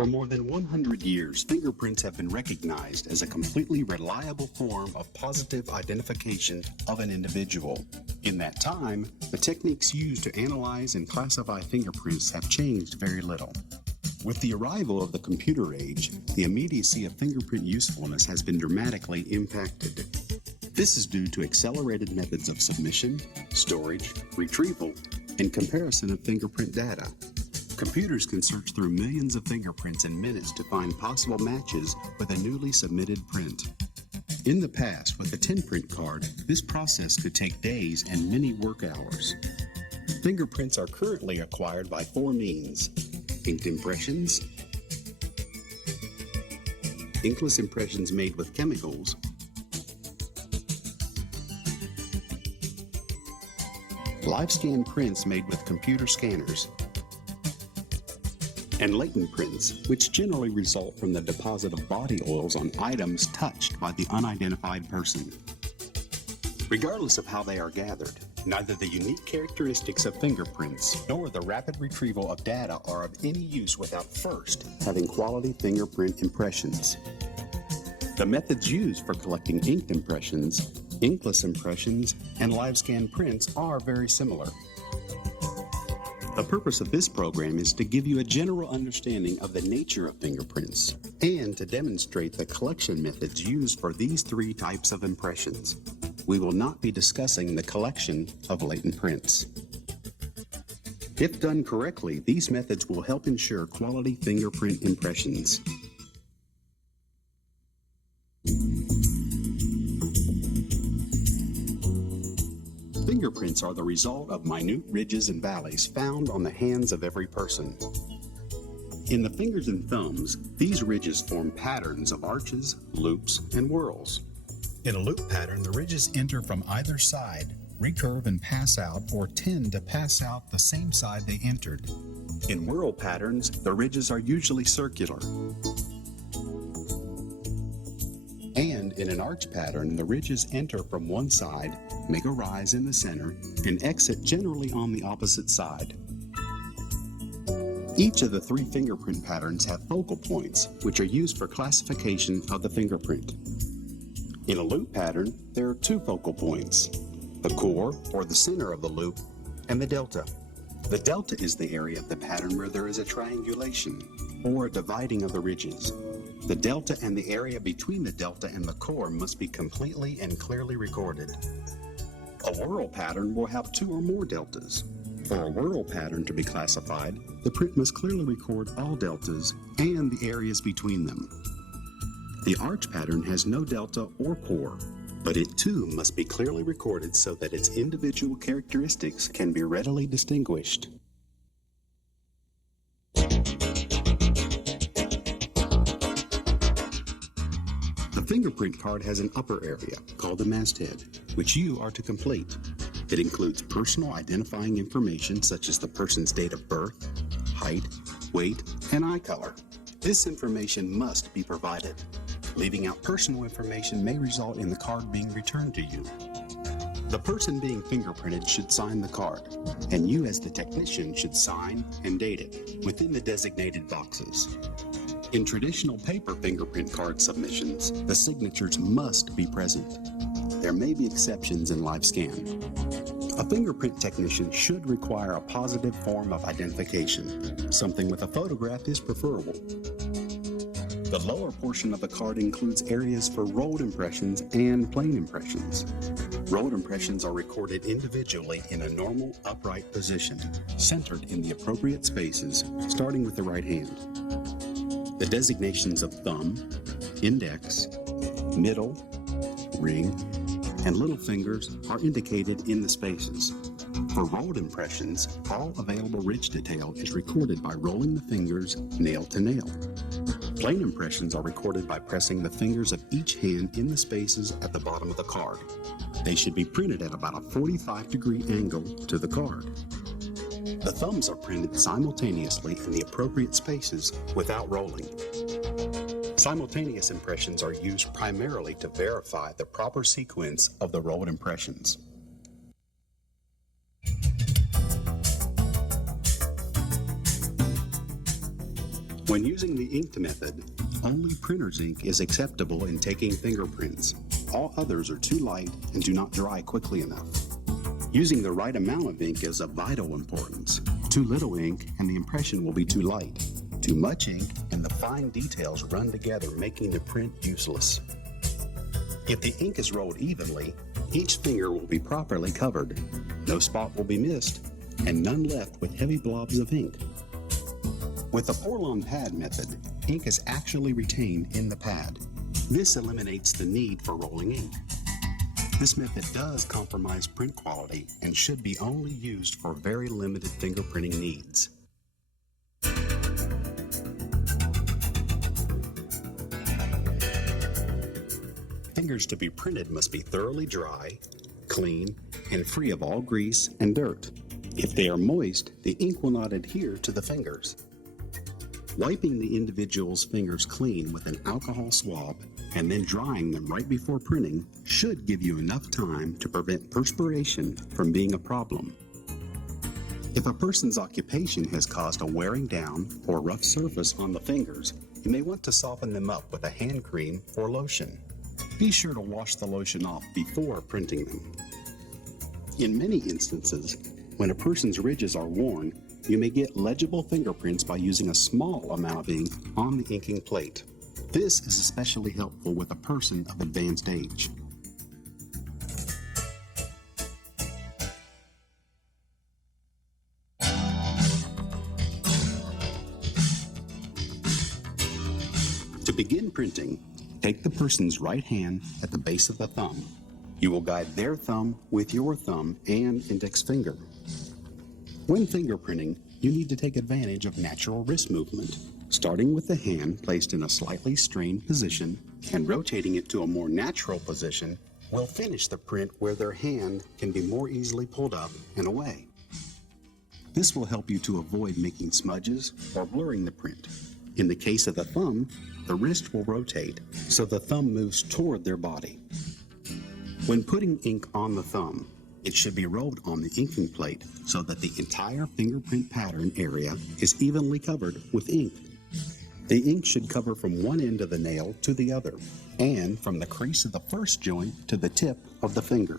For more than 100 years, fingerprints have been recognized as a completely reliable form of positive identification of an individual. In that time, the techniques used to analyze and classify fingerprints have changed very little. With the arrival of the computer age, the immediacy of fingerprint usefulness has been dramatically impacted. This is due to accelerated methods of submission, storage, retrieval, and comparison of fingerprint data. Computers can search through millions of fingerprints in minutes to find possible matches with a newly submitted print. In the past, with a 10-print card, this process could take days and many work hours. Fingerprints are currently acquired by 4 means: inked impressions, inkless impressions made with chemicals, live scan prints made with computer scanners, and latent prints, which generally result from the deposit of body oils on items touched by the unidentified person. Regardless of how they are gathered, neither the unique characteristics of fingerprints nor the rapid retrieval of data are of any use without first having quality fingerprint impressions. The methods used for collecting inked impressions, inkless impressions, and live scan prints are very similar. The purpose of this program is to give you a general understanding of the nature of fingerprints and to demonstrate the collection methods used for these 3 types of impressions. We will not be discussing the collection of latent prints. If done correctly, these methods will help ensure quality fingerprint impressions. Fingerprints are the result of minute ridges and valleys found on the hands of every person. In the fingers and thumbs, these ridges form patterns of arches, loops, and whorls. In a loop pattern, the ridges enter from either side, recurve and pass out, or tend to pass out the same side they entered. In whorl patterns, the ridges are usually circular. And in an arch pattern, the ridges enter from one side, make a rise in the center, and exit generally on the opposite side. Each of the 3 fingerprint patterns have focal points, which are used for classification of the fingerprint. In a loop pattern, there are 2 focal points: the core, or the center of the loop, and the delta. The delta is the area of the pattern where there is a triangulation, or a dividing of the ridges. The delta and the area between the delta and the core must be completely and clearly recorded. A whorl pattern will have 2 or more deltas. For a whorl pattern to be classified, the print must clearly record all deltas and the areas between them. The arch pattern has no delta or core, but it too must be clearly recorded so that its individual characteristics can be readily distinguished. The fingerprint card has an upper area called the masthead, which you are to complete. It includes personal identifying information such as the person's date of birth, height, weight, and eye color. This information must be provided. Leaving out personal information may result in the card being returned to you. The person being fingerprinted should sign the card, and you as the technician should sign and date it within the designated boxes. In traditional paper fingerprint card submissions, the signatures must be present. There may be exceptions in live scan. A fingerprint technician should require a positive form of identification. Something with a photograph is preferable. The lower portion of the card includes areas for rolled impressions and plain impressions. Rolled impressions are recorded individually in a normal upright position, centered in the appropriate spaces, starting with the right hand. The designations of thumb, index, middle, ring, and little fingers are indicated in the spaces. For rolled impressions, all available ridge detail is recorded by rolling the fingers nail to nail. Plain impressions are recorded by pressing the fingers of each hand in the spaces at the bottom of the card. They should be printed at about a 45-degree angle to the card. The thumbs are printed simultaneously in the appropriate spaces without rolling. Simultaneous impressions are used primarily to verify the proper sequence of the rolled impressions. When using the inked method, only printer's ink is acceptable in taking fingerprints. All others are too light and do not dry quickly enough. Using the right amount of ink is of vital importance. Too little ink and the impression will be too light. Too much ink and the fine details run together, making the print useless. If the ink is rolled evenly, each finger will be properly covered. No spot will be missed, and none left with heavy blobs of ink. With the pour-on pad method, ink is actually retained in the pad. This eliminates the need for rolling ink. This method does compromise print quality and should be only used for very limited fingerprinting needs. Fingers to be printed must be thoroughly dry, clean, and free of all grease and dirt. If they are moist, the ink will not adhere to the fingers. Wiping the individual's fingers clean with an alcohol swab and then drying them right before printing should give you enough time to prevent perspiration from being a problem. If a person's occupation has caused a wearing down or rough surface on the fingers, you may want to soften them up with a hand cream or lotion. Be sure to wash the lotion off before printing them. In many instances, when a person's ridges are worn, you may get legible fingerprints by using a small amount of ink on the inking plate. This is especially helpful with a person of advanced age. To begin printing, take the person's right hand at the base of the thumb. You will guide their thumb with your thumb and index finger. When fingerprinting, you need to take advantage of natural wrist movement, starting with the hand placed in a slightly strained position and rotating it to a more natural position will finish the print where their hand can be more easily pulled up and away. This will help you to avoid making smudges or blurring the print. In the case of the thumb, the wrist will rotate so the thumb moves toward their body. When putting ink on the thumb, it should be rolled on the inking plate so that the entire fingerprint pattern area is evenly covered with ink. The ink should cover from one end of the nail to the other, and from the crease of the first joint to the tip of the finger.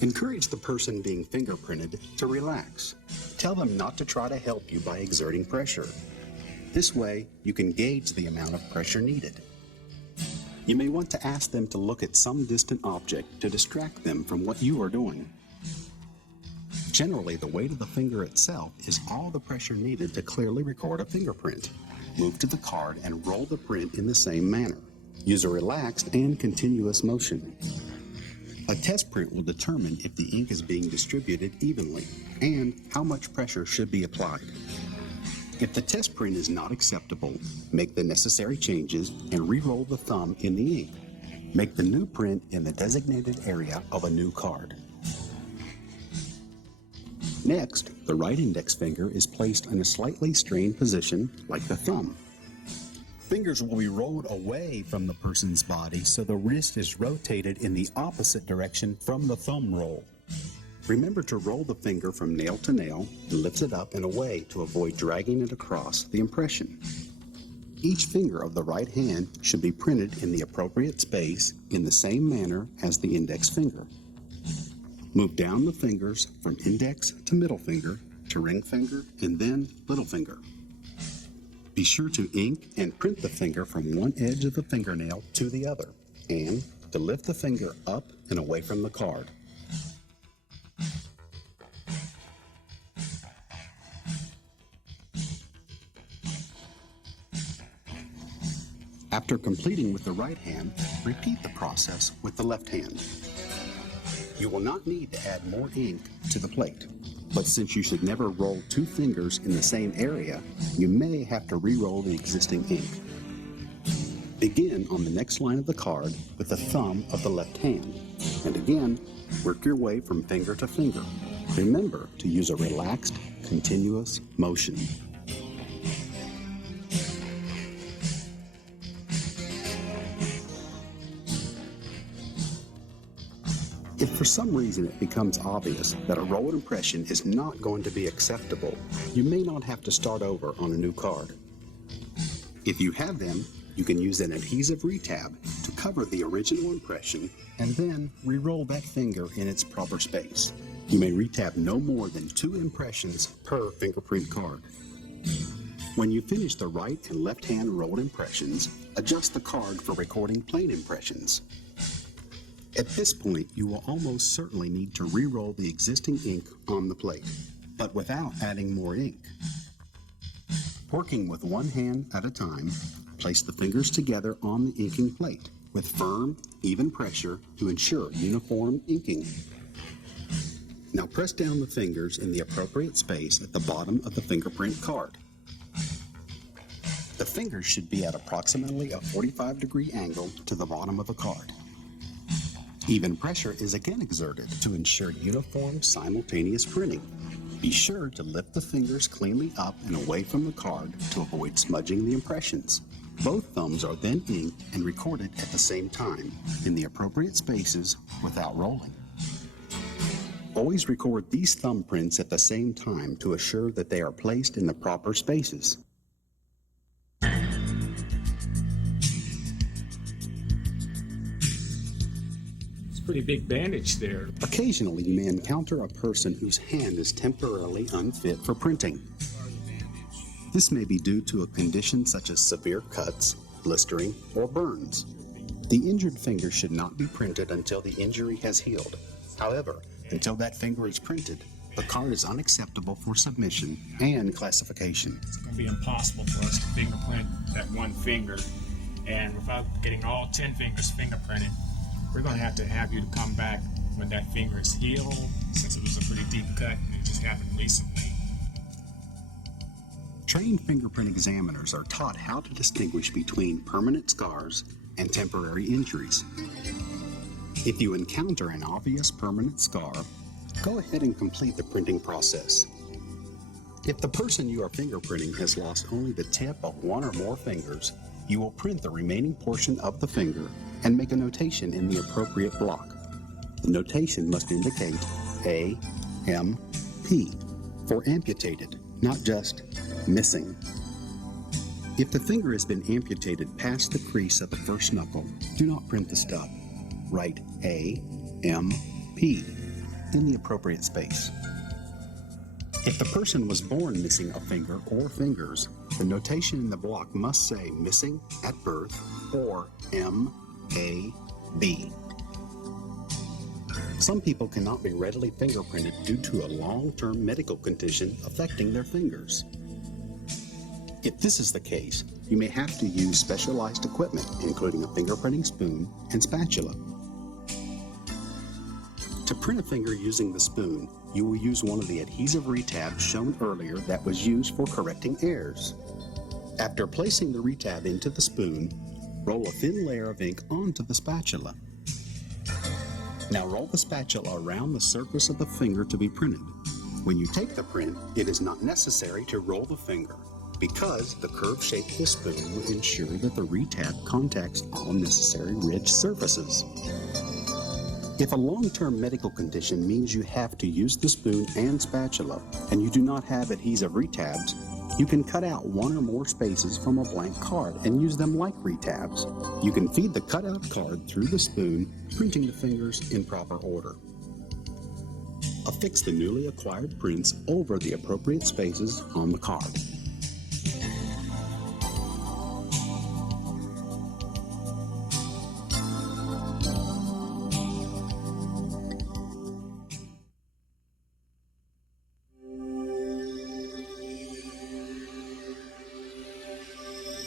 Encourage the person being fingerprinted to relax. Tell them not to try to help you by exerting pressure. This way, you can gauge the amount of pressure needed. You may want to ask them to look at some distant object to distract them from what you are doing. Generally, the weight of the finger itself is all the pressure needed to clearly record a fingerprint. Move to the card and roll the print in the same manner. Use a relaxed and continuous motion. A test print will determine if the ink is being distributed evenly and how much pressure should be applied. If the test print is not acceptable, make the necessary changes and re-roll the thumb in the ink. Make the new print in the designated area of a new card. Next, the right index finger is placed in a slightly strained position like the thumb. Fingers will be rolled away from the person's body so the wrist is rotated in the opposite direction from the thumb roll. Remember to roll the finger from nail to nail and lift it up and away to avoid dragging it across the impression. Each finger of the right hand should be printed in the appropriate space in the same manner as the index finger. Move down the fingers from index to middle finger to ring finger and then little finger. Be sure to ink and print the finger from one edge of the fingernail to the other and to lift the finger up and away from the card. After completing with the right hand, repeat the process with the left hand. You will not need to add more ink to the plate, but since you should never roll two fingers in the same area, you may have to re-roll the existing ink. Begin on the next line of the card with the thumb of the left hand, and again, work your way from finger to finger. Remember to use a relaxed, continuous motion. If for some reason it becomes obvious that a rolled impression is not going to be acceptable, you may not have to start over on a new card. If you have them, you can use an adhesive retab to cover the original impression and then re-roll that finger in its proper space. You may retab no more than 2 impressions per fingerprint card. When you finish the right and left hand rolled impressions, adjust the card for recording plain impressions. At this point, you will almost certainly need to re-roll the existing ink on the plate, but without adding more ink. Working with one hand at a time, place the fingers together on the inking plate with firm, even pressure to ensure uniform inking. Now press down the fingers in the appropriate space at the bottom of the fingerprint card. The fingers should be at approximately a 45-degree angle to the bottom of the card. Even pressure is again exerted to ensure uniform, simultaneous printing. Be sure to lift the fingers cleanly up and away from the card to avoid smudging the impressions. Both thumbs are then inked and recorded at the same time in the appropriate spaces without rolling. Always record these thumbprints at the same time to assure that they are placed in the proper spaces. Pretty big bandage there. Occasionally, you may encounter a person whose hand is temporarily unfit for printing. This may be due to a condition such as severe cuts, blistering, or burns. The injured finger should not be printed until the injury has healed. However, until that finger is printed, the card is unacceptable for submission and classification. It's going to be impossible for us to fingerprint that one finger, and without getting all 10 fingers fingerprinted, we're going to have you to come back when that finger is healed, since it was a pretty deep cut and it just happened recently. Trained fingerprint examiners are taught how to distinguish between permanent scars and temporary injuries. If you encounter an obvious permanent scar, go ahead and complete the printing process. If the person you are fingerprinting has lost only the tip of one or more fingers, you will print the remaining portion of the finger and make a notation in the appropriate block. The notation must indicate A.M.P. for amputated, not just missing. If the finger has been amputated past the crease of the first knuckle, do not print the stub. Write A.M.P. in the appropriate space. If the person was born missing a finger or fingers, the notation in the block must say missing at birth or M.A.B. Some people cannot be readily fingerprinted due to a long-term medical condition affecting their fingers. If this is the case, you may have to use specialized equipment, including a fingerprinting spoon and spatula. To print a finger using the spoon, you will use one of the adhesive retabs shown earlier that was used for correcting errors. After placing the retab into the spoon, roll a thin layer of ink onto the spatula. Now roll the spatula around the surface of the finger to be printed. When you take the print, it is not necessary to roll the finger, because the curved shape of the spoon will ensure that the retab contacts all necessary ridge surfaces. If a long-term medical condition means you have to use the spoon and spatula, and you do not have adhesive retabs, you can cut out one or more spaces from a blank card and use them like retabs. You can feed the cutout card through the spoon, printing the fingers in proper order. Affix the newly acquired prints over the appropriate spaces on the card.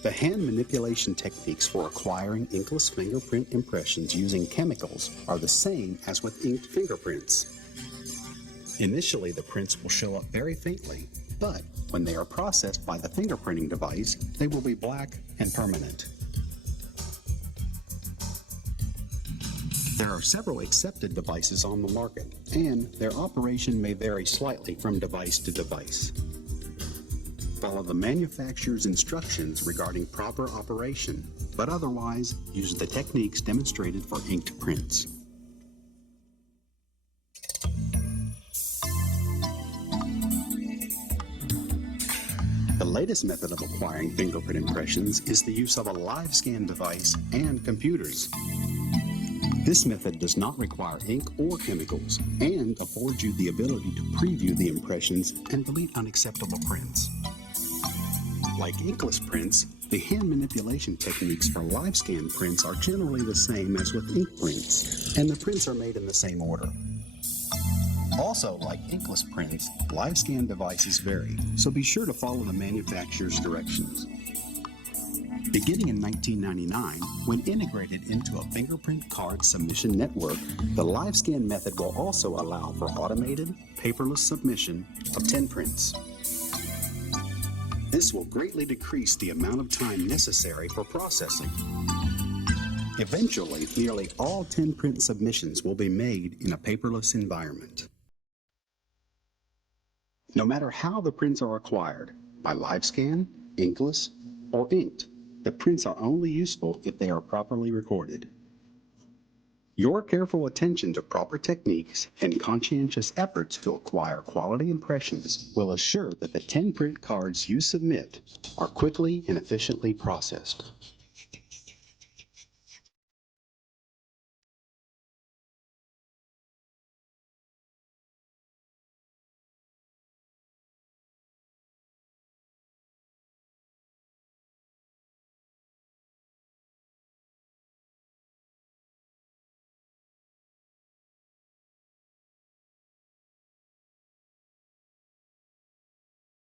The hand manipulation techniques for acquiring inkless fingerprint impressions using chemicals are the same as with inked fingerprints. Initially, the prints will show up very faintly, but when they are processed by the fingerprinting device, they will be black and permanent. There are several accepted devices on the market, and their operation may vary slightly from device to device. Follow the manufacturer's instructions regarding proper operation, but otherwise use the techniques demonstrated for inked prints. The latest method of acquiring fingerprint impressions is the use of a live scan device and computers. This method does not require ink or chemicals and affords you the ability to preview the impressions and delete unacceptable prints. Like inkless prints, the hand manipulation techniques for live scan prints are generally the same as with ink prints, and the prints are made in the same order. Also, like inkless prints, live scan devices vary, so be sure to follow the manufacturer's directions. Beginning in 1999, when integrated into a fingerprint card submission network, the live scan method will also allow for automated, paperless submission of 10 prints. This will greatly decrease the amount of time necessary for processing. Eventually, nearly all 10 print submissions will be made in a paperless environment. No matter how the prints are acquired, by live scan, inkless, or inked, the prints are only useful if they are properly recorded. Your careful attention to proper techniques and conscientious efforts to acquire quality impressions will assure that the 10 print cards you submit are quickly and efficiently processed.